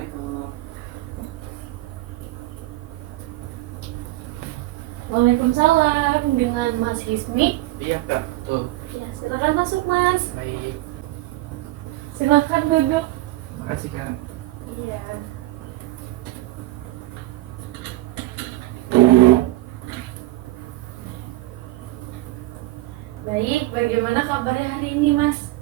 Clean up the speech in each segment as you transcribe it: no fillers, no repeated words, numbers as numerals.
Assalamualaikum. Waalaikumsalam, dengan Mas Hismi. Iya kak, betul. Ya, silakan masuk Mas. Baik, Silakan duduk. makasih kak. Iya. Baik, bagaimana kabarnya hari ini Mas?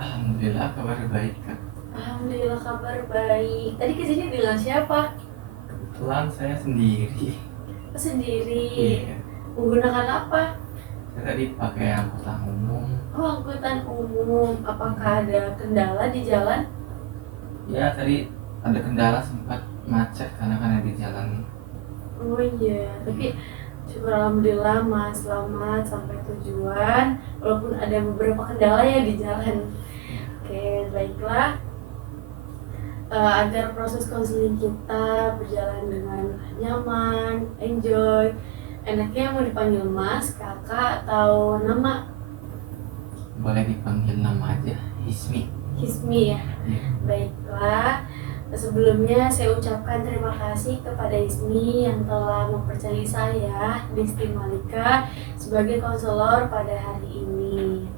Alhamdulillah kabar baik kak. Alhamdulillah kabar baik. Tadi kesini dengan siapa? Kebetulan saya sendiri. Sendiri. Iya. Menggunakan apa? Saya tadi pakai angkutan umum. Oh, angkutan umum. Apakah ada kendala di jalan? Ya tadi ada kendala sempat macet karena kan ada di jalan. Oh iya, tapi syukur alhamdulillah Mas selamat sampai tujuan walaupun ada beberapa kendala ya di jalan. Oke, baiklah. Agar proses konseling kita berjalan dengan nyaman, enjoy, enaknya mau dipanggil Mas, Kakak, atau nama? Boleh dipanggil nama aja, Hismi. Hismi ya. Iya. Baiklah. Sebelumnya saya ucapkan terima kasih kepada Hismi yang telah mempercayai saya, Desti Malika, sebagai konselor pada hari ini.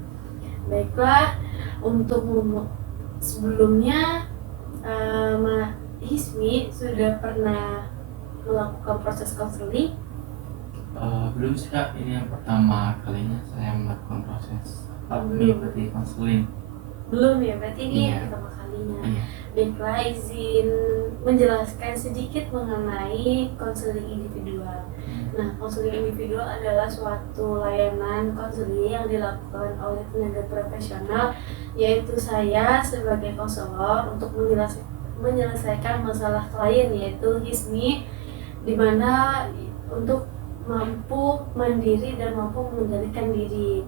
Baiklah, untuk sebelumnya Hismi sudah pernah melakukan proses konseling? Belum sih kak, ini yang pertama kalinya saya melakukan proses mengikuti konseling. Belum ya, berarti ini Iya. yang pertama kalinya. Iya. Baiklah, izin menjelaskan sedikit mengenai konseling individual. Nah, konseling individual adalah suatu layanan konseling yang dilakukan oleh tenaga profesional, yaitu saya sebagai konselor untuk menyelesaikan masalah klien, yaitu Hismi, di mana untuk mampu mandiri dan mampu mengendalikan diri.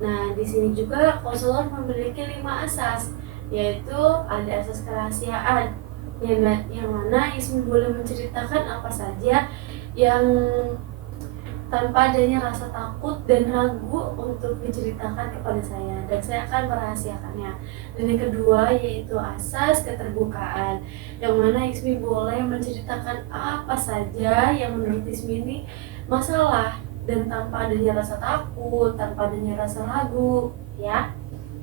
Nah, di sini juga konselor memiliki 5 asas, yaitu ada asas kerahasiaan, yang mana Hismi boleh menceritakan apa saja yang tanpa adanya rasa takut dan ragu untuk diceritakan kepada saya, dan saya akan merahasiakannya. Dan yang kedua yaitu asas keterbukaan, yang mana Hismi boleh menceritakan apa saja yang menurut Hismi ini masalah, dan tanpa adanya rasa takut, tanpa adanya rasa ragu, ya.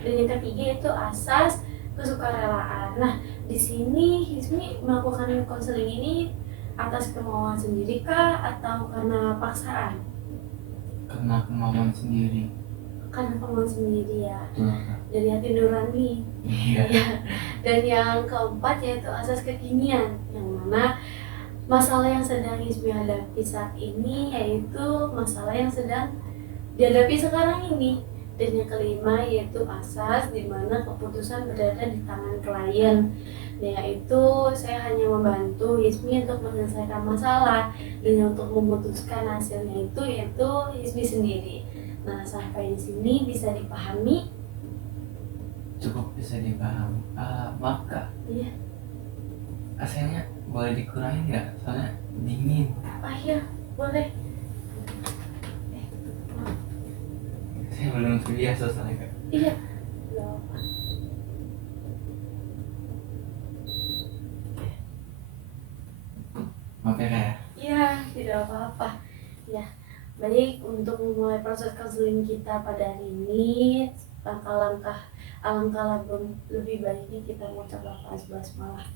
Dan yang ketiga itu asas kesukarelaan. Nah, di sini Hismi melakukan konseling ini atas kemauan sendiri kah atau karena paksaan? Karena kemauan sendiri. Karena kemauan sendiri ya, Betul kak. dari hati nurani. Iya. Ya. Dan yang keempat yaitu asas kekinian, yang mana masalah yang sedang Hismi hadapi saat ini yaitu masalah yang sedang dihadapi sekarang ini. Dan yang kelima yaitu asas di mana keputusan berada di tangan klien, yaitu saya hanya membantu Hismi untuk menyelesaikan masalah, dan untuk memutuskan hasilnya itu yaitu Hismi sendiri. Nah, sampai di sini bisa dipahami? Cukup bisa dipahami. Maaf kak, Iya. AC-nya boleh dikurangin nggak? Soalnya dingin. Iya, boleh. Saya belum terbiasa soalnya kak. Iya. Maaf ya kak ya. Iya, tidak apa-apa. Ya, baik, untuk memulai proses konseling kita pada hari ini, alangkah lebih baiknya kita mengucapkan basmalah.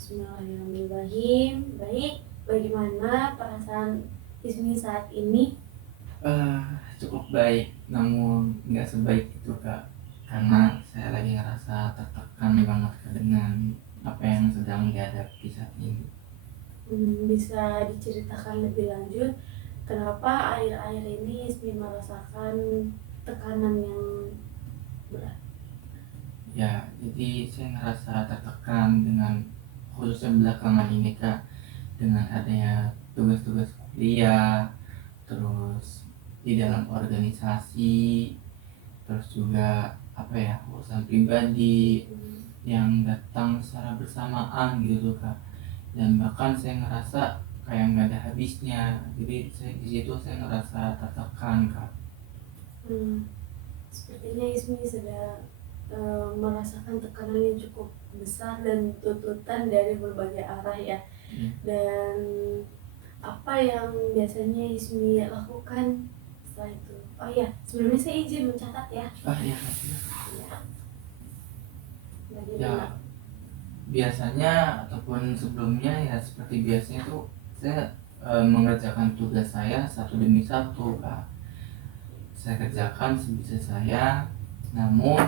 Bismillahirrahmanirrahim. Baik, bagaimana perasaan Hismi saat ini? Cukup baik, namun nggak sebaik itu kak. Karena saya lagi ngerasa tertekan banget dengan apa yang sedang dihadapi saat ini. Bisa diceritakan lebih lanjut kenapa akhir-akhir ini Hismi merasakan tekanan yang berat? Ya, jadi saya ngerasa tertekan dengan khususnya belakangan ini kak, dengan adanya tugas-tugas kuliah, terus di dalam organisasi, terus juga urusan pribadi yang datang secara bersamaan gitu kak. Dan bahkan saya ngerasa kayak nggak ada habisnya, jadi di situ saya ngerasa tertekan kak. Sepertinya Hismi sedang merasakan tekanan yang cukup besar dan tuntutan dari berbagai arah ya. Dan apa yang biasanya Ismi lakukan setelah itu? Oh iya, sebelumnya saya izin mencatat ya. Iya. Ya. Ya, Bagaimana? biasanya ataupun sebelumnya ya seperti biasanya tuh saya mengerjakan tugas saya satu demi satu, Kak. Saya kerjakan sebisa saya, namun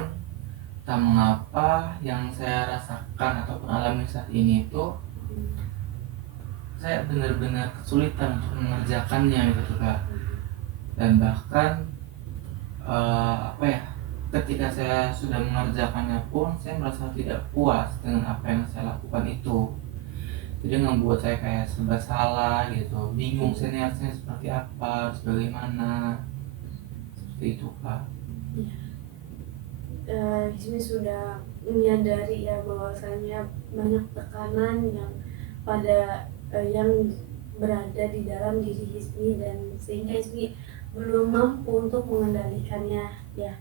tak mengapa yang saya rasakan ataupun alami saat ini itu saya benar-benar kesulitan untuk mengerjakannya gitu, Kak. Dan bahkan apa ya, ketika saya sudah mengerjakannya pun saya merasa tidak puas dengan apa yang saya lakukan itu. Jadi membuat saya kayak serba salah gitu, bingung saya harusnya seperti apa, harus bagaimana, seperti itu, Kak. Hismi sudah menyadari ya bahwasanya banyak tekanan yang yang berada di dalam diri Hismi, dan sehingga Hismi belum mampu untuk mengendalikannya ya.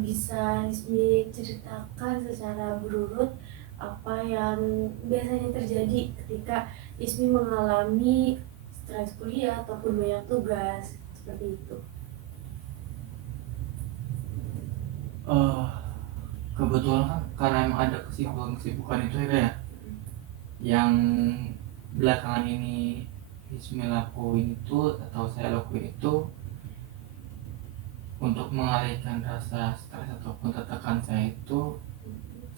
Bisa Hismi ceritakan secara berurut apa yang biasanya terjadi ketika Hismi mengalami stres kuliah ataupun banyak tugas seperti itu? Kebetulan kan karena emang ada kesibukan itu ya, Kak, ya, yang belakangan ini Hismi lakuin itu atau saya lakuin itu untuk mengalihkan rasa stres ataupun tertekan saya itu,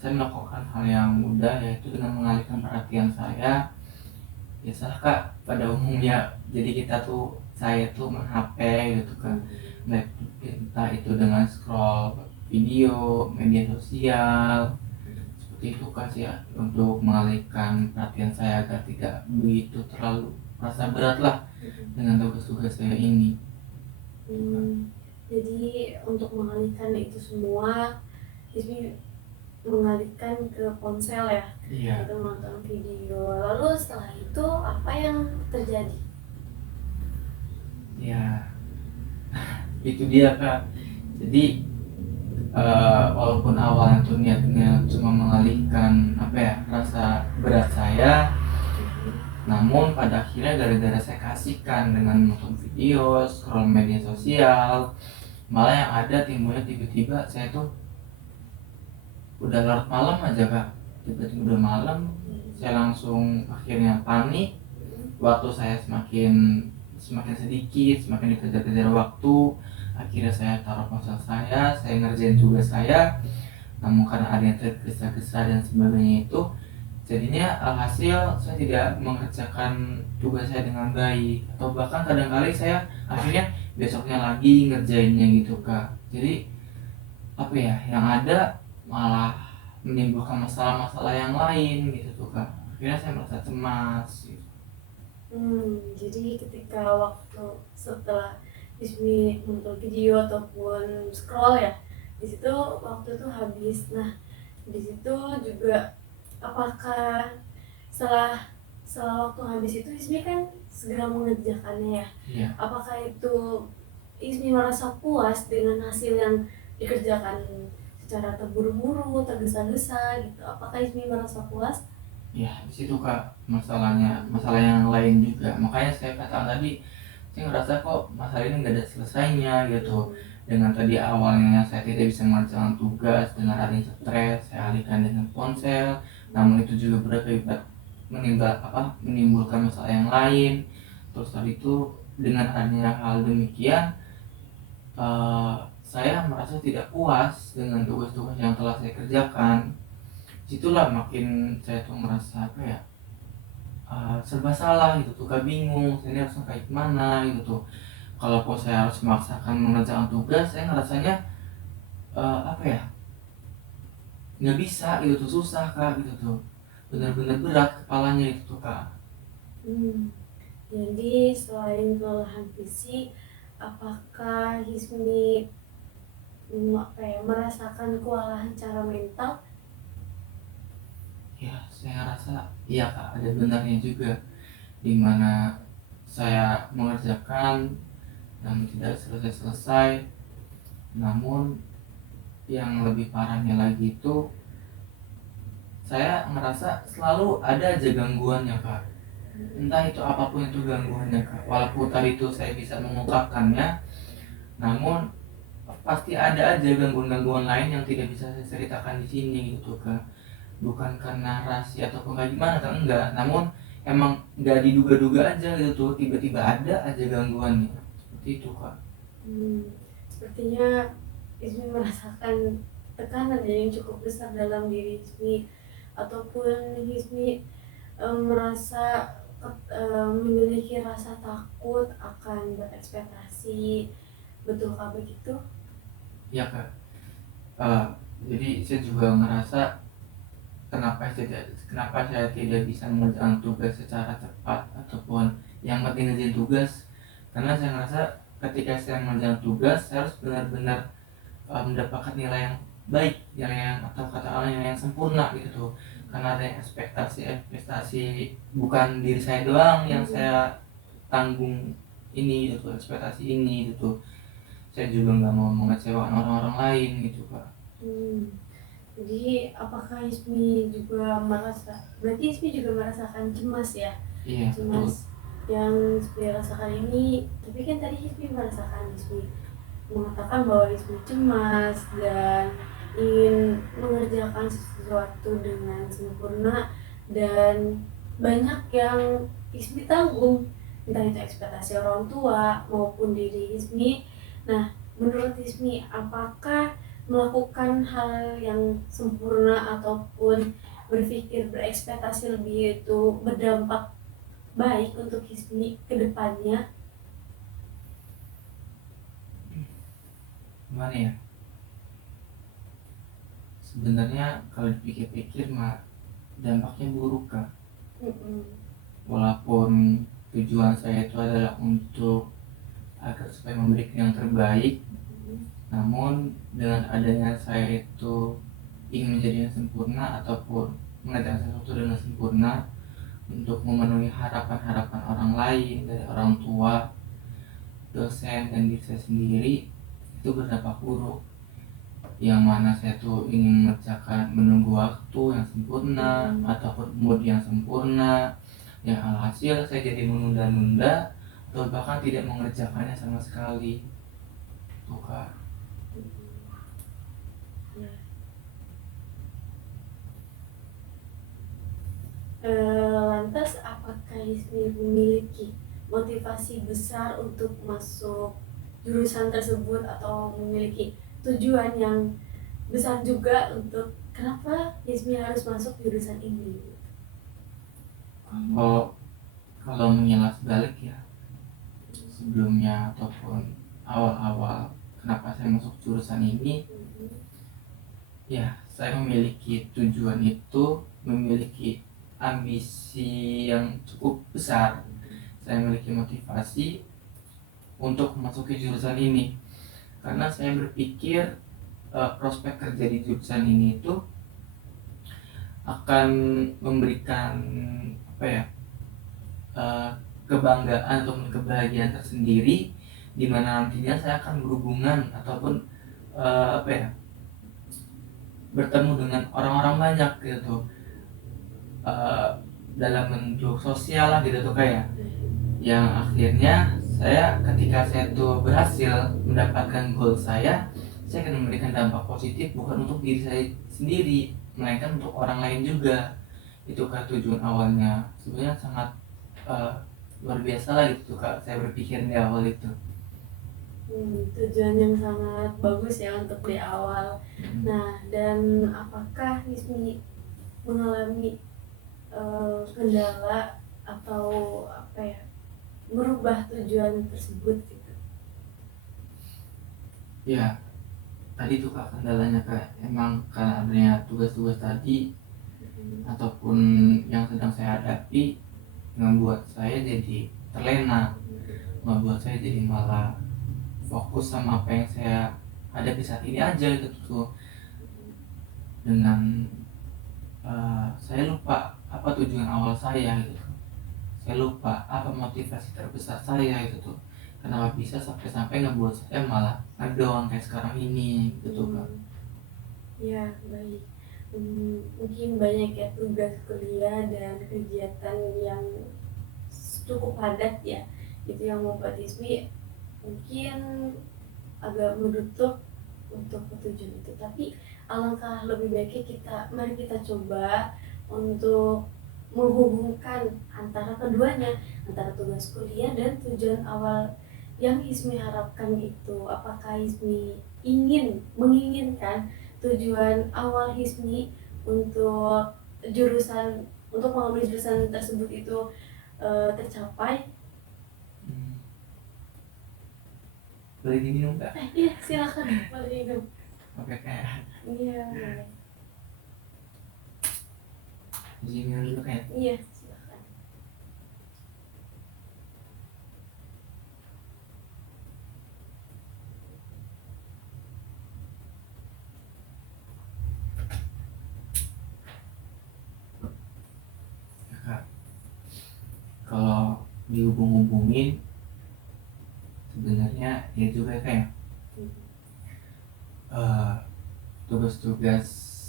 saya melakukan hal yang mudah, yaitu dengan mengalihkan perhatian saya. Biasalah, Kak, pada umumnya jadi kita tuh, saya tuh main HP gitu kan, entah itu dengan scroll video, media sosial, seperti itu, Kak, ya, untuk mengalihkan perhatian saya agar tidak begitu terlalu merasa berat lah dengan tugas-tugas saya ini. Jadi untuk mengalihkan itu semua, jadi mengalihkan ke ponsel ya, Iya. atau nonton video. Lalu setelah itu apa yang terjadi? Ya, itu dia, Kak. Jadi walaupun awalnya tuh niatnya cuma mengalihkan apa ya, rasa berat saya, namun pada akhirnya gara-gara saya kasihkan dengan nonton video, scroll media sosial, malah yang ada timbulnya tiba-tiba saya tuh udah larut malam aja, Kak. Tiba-tiba udah malam, saya langsung akhirnya panik. Waktu saya semakin sedikit, semakin dikejar-kejar waktu. Akhirnya saya taruh ponsel saya ngerjain tugas saya. Namun karena ada yang tergesa-gesa dan sebagainya itu, jadinya alhasil saya tidak mengerjakan tugas saya dengan baik, atau bahkan kadang-kali saya akhirnya besoknya lagi ngerjainnya gitu, Kak. Jadi apa ya, yang ada malah menimbulkan masalah-masalah yang lain gitu tuh, Kak. Akhirnya saya merasa cemas gitu. Jadi ketika waktu setelah Ismi nonton video ataupun scroll ya, di situ waktu itu habis. Nah, di situ juga apakah setelah waktu habis itu Ismi kan segera mengerjakannya ya? Iya. Apakah itu Ismi merasa puas dengan hasil yang dikerjakan secara terburu-buru, tergesa-gesa gitu? Apakah Ismi merasa puas? Ya, di situ, Kak, masalah yang lain juga. Makanya saya katakan tadi, saya ngerasa kok masalah ini nggak ada selesainya gitu. Dengan tadi awalnya saya tidak bisa mengerjakan tugas, dengan adanya stres saya alihkan dengan ponsel, namun itu juga berakibat menimbulkan masalah yang lain. Terus tadi itu dengan adanya hal demikian, saya merasa tidak puas dengan tugas-tugas yang telah saya kerjakan. Situlah makin saya tuh merasa apa ya, serba salah gitu tuh, Kak, bingung saya harus kayak gimana gitu tuh. Kalau saya harus memaksakan mengerjakan tugas, saya ngerasanya apa ya, nggak bisa gitu tuh, susah, Kak, gitu tuh, benar-benar berat kepalanya itu tuh, Kak. Jadi selain kelelahan fisik, apakah Hismi merasakan kewalahan secara mental? Ya, saya rasa iya, Kak, ada benarnya juga, dimana saya mengerjakan namun tidak selesai-selesai, namun yang lebih parahnya lagi itu saya ngerasa selalu ada aja gangguannya kak, entah itu apapun itu gangguannya kak, walaupun tadi itu saya bisa mengungkapkannya, namun pasti ada aja gangguan-gangguan lain yang tidak bisa saya ceritakan di sini gitu kak. Bukan karena rahasia ataupun kayak gimana kan, enggak, namun emang nggak diduga-duga aja gitu, tiba-tiba ada aja gangguannya seperti itu kak. Sepertinya Ismi merasakan tekanan yang cukup besar dalam diri Ismi, ataupun Ismi merasa memiliki rasa takut akan berekspektasi, betulkah begitu? Ya kak. Eh, jadi saya juga ngerasa kenapa saya tidak bisa mengerjakan tugas secara cepat ataupun yang penting ngerjain tugas, karena saya ngerasa ketika saya mengerjakan tugas saya harus benar-benar mendapatkan nilai yang baik, nilai yang atau katakanlah nilai yang sempurna gitu tuh, karena ada ekspektasi bukan diri saya doang yang saya tanggung ini gitu, ekspektasi ini gitu. Saya juga nggak mau mengecewakan orang-orang lain gitu pak. Jadi apakah Ismi juga merasa, berarti Ismi juga merasakan cemas ya? Iya betul. Cemas yang Ismi rasakan ini, tapi kan tadi Ismi merasakan, Ismi mengatakan bahwa Ismi cemas dan ingin mengerjakan sesuatu dengan sempurna, dan banyak yang Ismi tanggung, entah itu ekspektasi orang tua maupun diri Ismi. Nah, menurut Ismi, apakah melakukan hal yang sempurna ataupun berpikir berekspektasi lebih itu berdampak baik untuk Hismi ke depannya? Gimana ya, sebenarnya kalau dipikir-pikir mah dampaknya buruk kak. Walaupun tujuan saya itu adalah untuk agar supaya memberikan yang terbaik, namun dengan adanya saya itu ingin menjadi yang sempurna ataupun mengerjakan sesuatu dengan sempurna untuk memenuhi harapan-harapan orang lain, dari orang tua, dosen, dan diri saya sendiri, itu berdampak buruk. Yang mana saya tuh ingin mengerjakan, menunggu waktu yang sempurna ataupun mood yang sempurna, yang alhasil saya jadi menunda-nunda atau bahkan tidak mengerjakannya sama sekali tuh kak. Lantas apakah Hismi memiliki motivasi besar untuk masuk jurusan tersebut, atau memiliki tujuan yang besar juga untuk kenapa Hismi harus masuk jurusan ini? Kalau mengilas balik ya, sebelumnya ataupun awal-awal kenapa saya masuk jurusan ini, ya saya memiliki tujuan itu, memiliki ambisi yang cukup besar. Saya memiliki motivasi untuk memasuki jurusan ini karena saya berpikir prospek kerja di jurusan ini itu akan memberikan apa ya, kebanggaan atau kebahagiaan tersendiri, di mana nantinya saya akan berhubungan ataupun apa ya, bertemu dengan orang-orang banyak gitu, dalam bentuk sosial lah gitu tuh kayak, yang akhirnya ketika saya tuh berhasil mendapatkan goal saya akan memberikan dampak positif bukan untuk diri saya sendiri, melainkan untuk orang lain juga. Itu kan tujuan awalnya, sebenarnya sangat luar biasa lah gitu kak, saya berpikir di awal itu. Tujuan yang sangat bagus ya untuk di awal. Nah, dan apakah Hismi mengalami kendala atau apa ya, merubah tujuan tersebut gitu? Ya tadi tuh kak kendalanya kak, emang karena adanya tugas-tugas tadi ataupun yang sedang saya hadapi membuat saya jadi terlena, membuat saya jadi malah fokus sama apa yang saya hadapi saat ini aja gitu tuh, dengan saya lupa apa tujuan awal saya gitu. Saya lupa apa motivasi terbesar saya gitu tuh, kenapa bisa sampai ngebuat saya malah ngedown kayak sekarang ini gitu kan. Ya, baik. Mungkin banyak ya tugas kuliah dan kegiatan yang cukup padat ya. Itu yang membuat Ismi mungkin agak menutup untuk tujuan itu. Tapi alangkah lebih baiknya mari kita coba untuk menghubungkan antara keduanya, antara tugas kuliah dan tujuan awal yang Hismi harapkan itu. Apakah Hismi menginginkan tujuan awal Hismi untuk jurusan untuk mengambil jurusan tersebut itu tercapai? Hmm, boleh diminum nggak? Iya, silakan boleh minum. Oke, kayak Iya, boleh. diminum dulu kayak. Iya, silakan. Ya, Kak, kalau dihubung-hubungin sebenarnya ya juga kayak tugas-tugas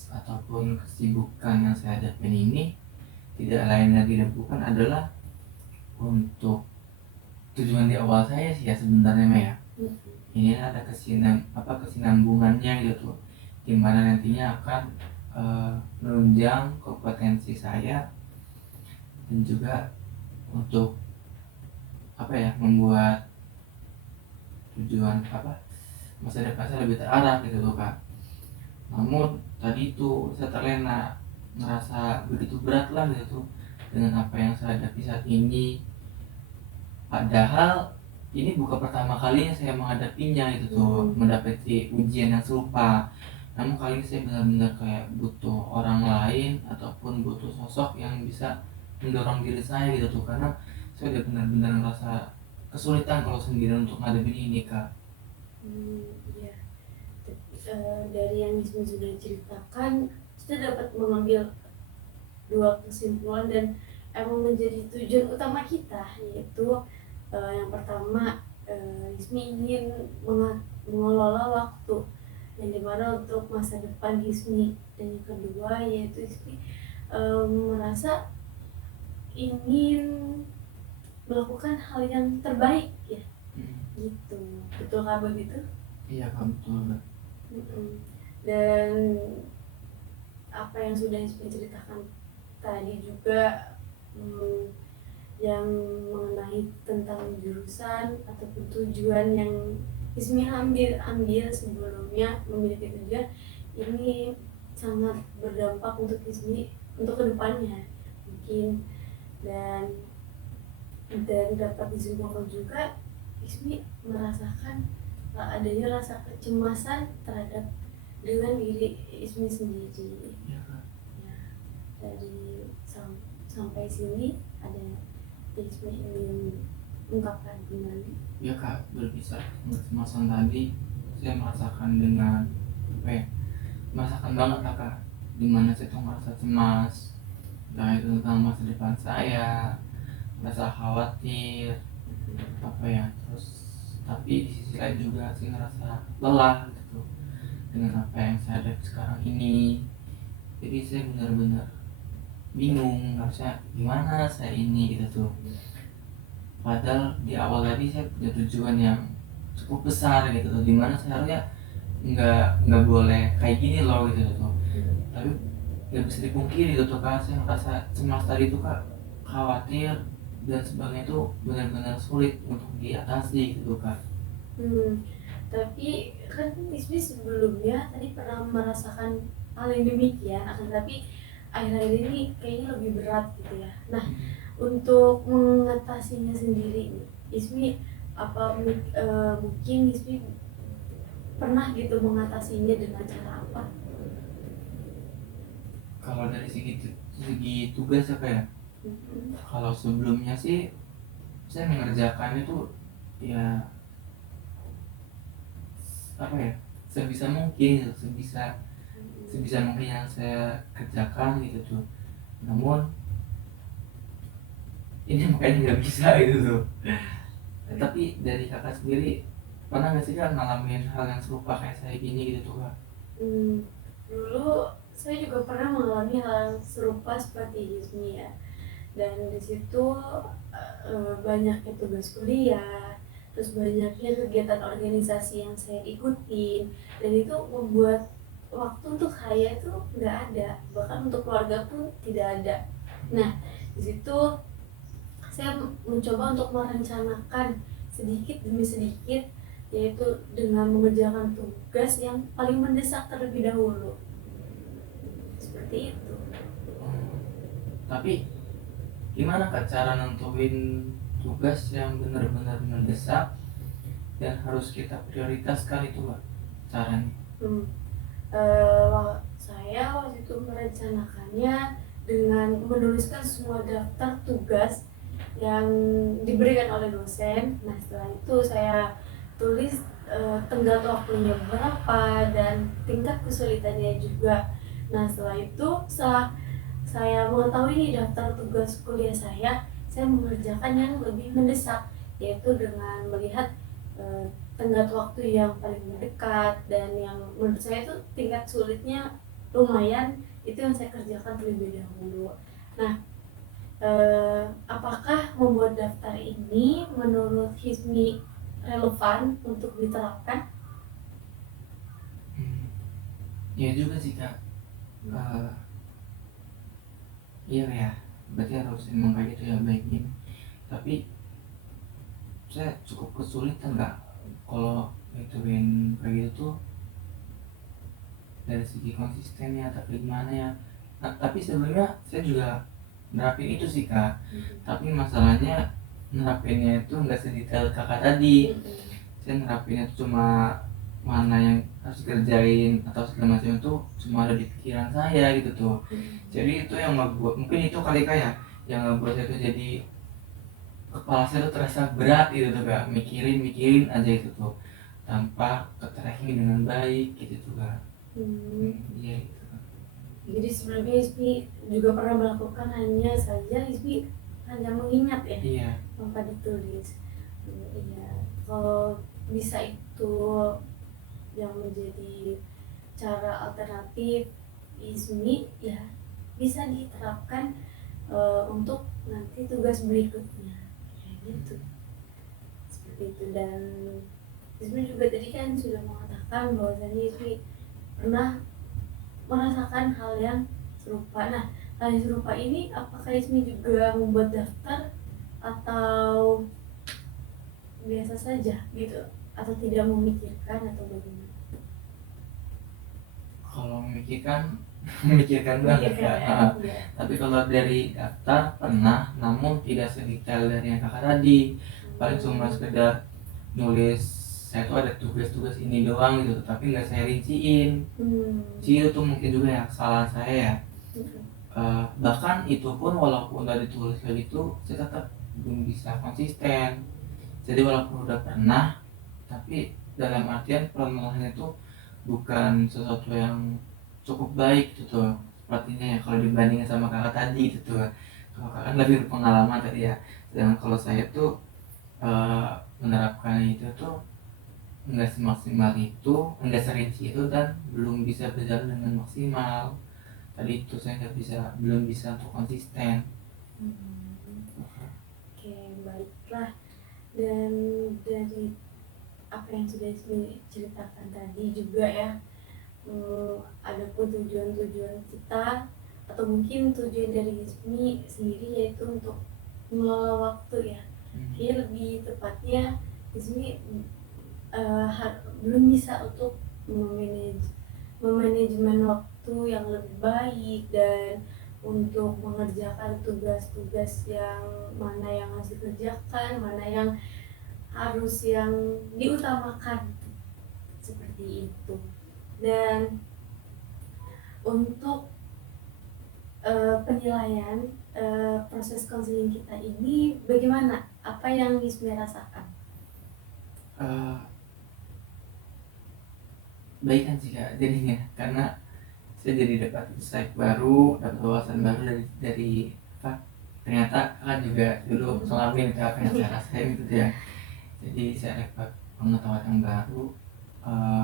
ataupun kesibukan yang saya hadapin ini tidak lain lagi dan bukan adalah untuk tujuan di awal saya sih ya sebenarnya Maya. Ya. Ini ada kesinambungannya gitu, dimana nantinya akan menunjang kompetensi saya dan juga untuk membuat tujuan masa depan saya lebih terarah gitu loh Kak. Namun tadi itu saya terlena, ngerasa begitu berat lah gitu dengan apa yang saya hadapi saat ini. Padahal ini bukan pertama kalinya saya menghadapinya gitu tuh, mendapati ujian yang serupa. Namun kali ini saya benar-benar kayak butuh orang lain ataupun butuh sosok yang bisa mendorong diri saya gitu tuh, karena saya udah benar-benar ngerasa kesulitan kalau sendirian untuk ngadepin ini Kak. Iya. Dari yang Ismi sudah ceritakan, kita dapat mengambil dua kesimpulan dan emang menjadi tujuan utama kita, yaitu yang pertama, Ismi ingin mengelola waktu yang dimana untuk masa depan Hismi, dan yang kedua yaitu Hismi merasa ingin melakukan hal yang terbaik ya, gitu. Betul kah begitu? Iya Kak, betul. Dan apa yang sudah Hismi ceritakan tadi juga, yang mengenai tentang jurusan ataupun tujuan yang Hismi ambil sebelumnya memiliki tujuan ini sangat berdampak untuk Hismi untuk kedepannya mungkin, dan dapat disimpulkan juga Hismi merasakan adanya rasa kecemasan terhadap dengan diri Hismi sendiri. Iya Kak. Ya, dari sampai sini ada Hismi ingin ungkapkan kembali. Ya Kak, berpisah kecemasan tadi saya merasakan dengan merasakan banget lah Kak, dimana saya tuh merasa cemas dan itu tentang masa depan saya, merasa khawatir terus tapi di sisi lain juga saya ngerasa lelah gitu dengan apa yang saya hadapi sekarang ini. Jadi saya benar-benar bingung harusnya gimana saya ini gitu tuh. Padahal di awal tadi saya punya tujuan yang cukup besar gitu tuh, dimana saya harusnya nggak boleh kayak gini loh gitu tuh. Tapi nggak bisa dipungkiri gitu tuh Kak, saya ngerasa cemas tadi tuh Kak, khawatir dan sebagainya itu benar-benar sulit untuk diatasi gitu Kak. Tapi kan Ismi sebelumnya tadi pernah merasakan hal yang demikian, akan tapi akhir-akhir ini kayaknya lebih berat gitu ya. Nah, untuk mengatasinya sendiri, Ismi mungkin Ismi pernah gitu mengatasinya dengan cara apa? Kalau dari segi tugas apa ya? Kalau sebelumnya sih saya mengerjakan itu ya sebisa mungkin, sebisa mungkin yang saya kerjakan gitu tuh. Namun ini makanya nggak bisa gitu tuh. Tapi dari kakak sendiri pernah nggak sih Kak ngalamin hal yang serupa kayak saya gini gitu tuh Kak? dulu saya juga pernah mengalami hal serupa seperti Yusmi ya, dan di situ banyaknya tugas kuliah, terus banyaknya kegiatan organisasi yang saya ikutin, dan itu membuat waktu untuk saya itu nggak ada, bahkan untuk keluarga pun tidak ada. Nah, di situ saya mencoba untuk merencanakan sedikit demi sedikit, yaitu dengan mengerjakan tugas yang paling mendesak terlebih dahulu, seperti itu. Tapi gimana Kak cara nentuin tugas yang benar-benar mendesak dan harus kita prioritaskan itu Kak caranya? Hmm. Saya waktu itu merencanakannya dengan menuliskan semua daftar tugas yang diberikan oleh dosen. Nah, setelah itu saya tulis tenggat waktunya berapa dan tingkat kesulitannya juga. Nah, setelah itu saya mengetahui nih daftar tugas kuliah saya mengerjakan yang lebih mendesak, yaitu dengan melihat eh, tenggat waktu yang paling dekat dan yang menurut saya itu tingkat sulitnya lumayan, itu yang saya kerjakan terlebih dahulu. Nah, apakah membuat daftar ini menurut Hismi relevan untuk diterapkan? Iya juga sih Kak. Eh, iya ya, berarti harus emang kayak gitu ya baiknya. Tapi saya cukup kesulitan Kak kalau ngituin kayak gitu tuh dari segi konsistennya atau gimana ya. Nah, tapi sebenarnya saya juga nerapin itu sih Kak. Tapi masalahnya nerapinnya itu nggak sedetail Kakak tadi. Saya nerapinnya itu cuma mana yang harus dikerjain atau segala macam itu cuma ada di pikiran saya gitu tuh. Jadi itu yang ngebuat, mungkin itu kali kayak yang ngebuat saya tuh jadi kepala saya tuh terasa berat gitu tuh Kak, mikirin aja itu tuh tanpa ketracking dengan baik gitu tuh Kak. Iya gitu. Jadi sebelumnya Ismi juga pernah melakukan, hanya saja Ismi hanya mengingat ya Iya. tanpa ditulis. Iya, kalau bisa itu yang menjadi cara alternatif Ismi ya bisa diterapkan untuk nanti tugas berikutnya, kayak gitu, seperti itu. Dan Ismi juga tadi kan sudah mengatakan bahwasanya Ismi pernah merasakan hal yang serupa. Nah, hal yang serupa ini apakah Ismi juga membuat daftar atau biasa saja gitu, atau tidak memikirkan atau bagaimana? Kalau memikirkan memikirkan banget Memikirkan Kak. ya. Tapi kalau dari daftar pernah, namun tidak sedetail dari yang Kakak tadi. Paling cuma sekedar nulis saya tuh ada tugas-tugas ini doang gitu, tapi nggak saya rinciin. Jadi itu mungkin juga ya kesalahan saya ya. Bahkan itu pun walaupun udah ditulis kayak gitu, saya tetap belum bisa konsisten. Jadi walaupun udah pernah, tapi dalam artian permasalahannya itu bukan sesuatu yang cukup baik gitu tuh sepertinya ya kalau dibandingin sama kakak tadi gitu tuh. Kalau kakak kan lebih berpengalaman tadi ya, sedangkan kalau saya tuh menerapkan itu tuh nggak semaksimal itu, nggak serinci itu, dan belum bisa berjalan dengan maksimal. Tadi itu saya belum bisa untuk konsisten. Oke, baiklah. Dan dari apa yang sudah diceritakan tadi juga ya, ada pun tujuan-tujuan kita atau mungkin tujuan dari Hizmi sendiri yaitu untuk mengelola waktu ya. Jadi lebih tepatnya Hizmi belum bisa untuk memanajemen waktu yang lebih baik, dan untuk mengerjakan tugas-tugas yang mana yang harus dikerjakan, mana yang harus yang diutamakan, seperti itu. Dan untuk penilaian proses konseling kita ini bagaimana? Apa yang Hismi rasakan? Baik kan sih Kak jadinya, karena saya jadi dapat insight baru, dapat wawasan baru dari apa, ternyata kan juga dulu ngalamin apa yang saya rasain gitu ya. Jadi saya dapat pengetahuan yang baru,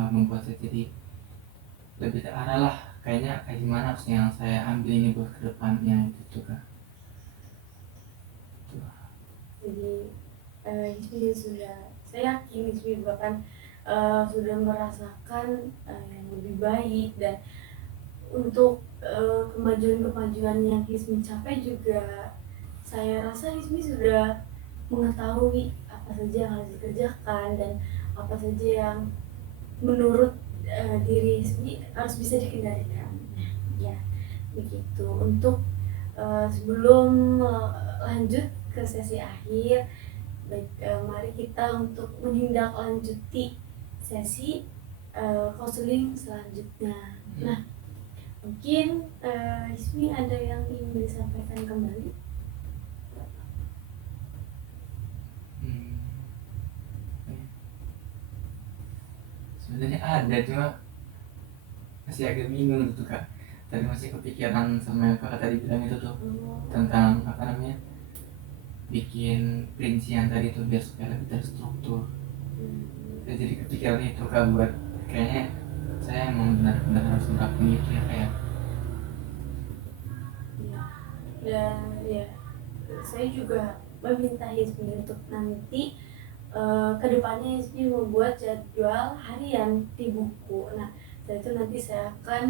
membuat saya jadi lebih terarah lah kayaknya kayak gimana harusnya yang saya ambil ini buat kedepannya gitu kak. Tuh. Jadi Hizmi sudah, saya yakin Hizmi bahkan sudah merasakan yang lebih baik, dan untuk kemajuan-kemajuan yang Hizmi capai juga saya rasa Hizmi sudah mengetahui apa saja yang harus dikerjakan dan apa saja yang menurut diri Hizmi harus bisa dikendalikan. Ya, begitu. Untuk sebelum lanjut ke sesi akhir, baik, mari kita untuk menindaklanjuti sesi konseling selanjutnya. Nah, mungkin Hizmi ada yang ingin disampaikan kembali? Sebenarnya ada, cuma masih agak bingung gitu kak. Tadi masih kepikiran sama yang kakak tadi bilang itu tuh, tentang apa namanya, bikin rincian tadi tuh biar supaya lebih terstruktur. Jadi kepikiran itu kak, buat kayaknya saya emang benar-benar harus melakukan itu ya kayak. Dan ya, saya juga meminta Hizmi untuk nanti kedepannya Hizmi membuat jadwal harian di buku. Nah, setelah itu nanti saya akan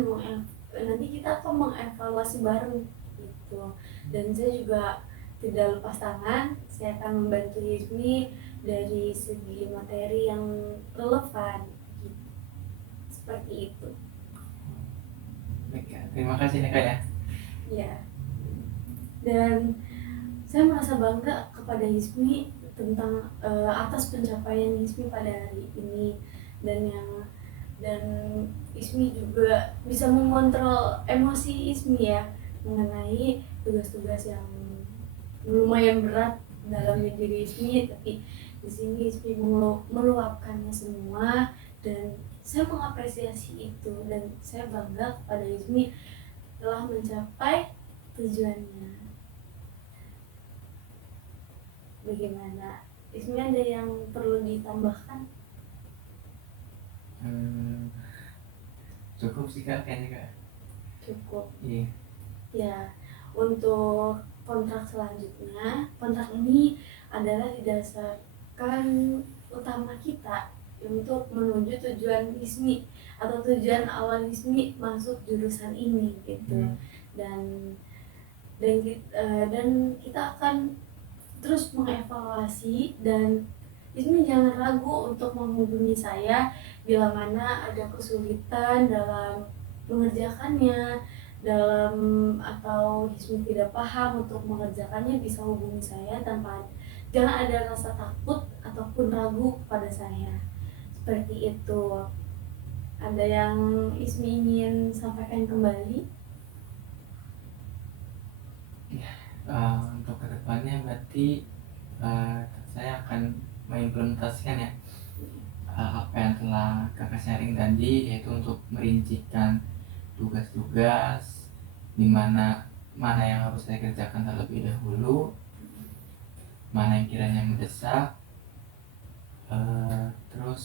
nanti kita akan mengevaluasi bareng gitu. Dan saya juga tidak lepas tangan, saya akan membantu Hizmi dari segi materi yang relevan gitu. Seperti itu. Baik, terima kasih nih kak ya. Ya. Dan saya merasa bangga kepada Hizmi tentang atas pencapaian Hizmi pada hari ini, dan Hizmi juga bisa mengontrol emosi Hizmi ya mengenai tugas-tugas yang lumayan berat dalam diri Hizmi, tapi di sini Hizmi meluapkannya semua, dan saya mengapresiasi itu, dan saya bangga kepada Hizmi telah mencapai tujuannya. Bagaimana? Hizmi ada yang perlu ditambahkan? Cukup sih kak kayaknya kak. Cukup. Iya. Ya, untuk kontrak selanjutnya, kontrak ini adalah didasarkan utama kita untuk menuju tujuan Hizmi atau tujuan awal Hizmi masuk jurusan ini gitu. Dan kita akan terus mengevaluasi, dan Hizmi jangan ragu untuk menghubungi saya bila mana ada kesulitan dalam mengerjakannya, atau Hizmi tidak paham untuk mengerjakannya, bisa hubungi saya jangan ada rasa takut ataupun ragu kepada saya. Seperti itu. Ada yang Hizmi ingin sampaikan kembali? Untuk kedepannya berarti saya akan mengimplementasikan ya apa yang telah kakak sharing tadi, yaitu untuk merincikan tugas-tugas mana yang harus saya kerjakan terlebih dahulu, mana yang kiranya mendesak, terus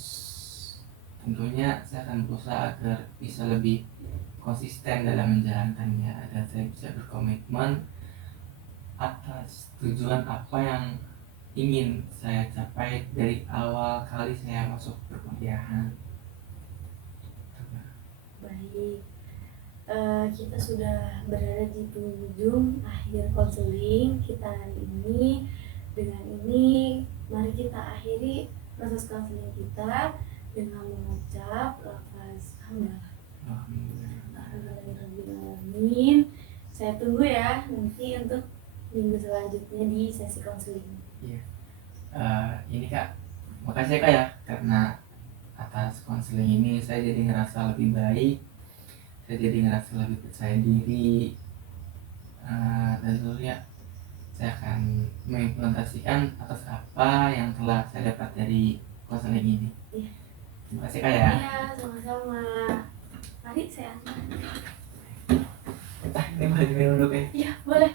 tentunya saya akan berusaha agar bisa lebih konsisten dalam menjalankannya, dan saya bisa berkomitmen atas tujuan apa yang ingin saya capai dari awal kali saya masuk perkuliahan. Baik, kita sudah berada di penghujung akhir konseling kita hari ini. Dengan ini, mari kita akhiri proses konseling kita dengan mengucap lafaz Alhamdulillahirrahmanirrahim. Saya tunggu ya nanti untuk minggu selanjutnya di sesi konseling. Iya. Ini kak, makasih ya kak ya, karena atas konseling ini saya jadi ngerasa lebih baik, saya jadi ngerasa lebih percaya diri, dan tentunya saya akan mengimplementasikan atas apa yang telah saya dapat dari konseling ini. Iya. Terima kasih kak ya. Iya, sama-sama. Mari saya antar. Ini boleh diminum dulu ya? Iya, boleh.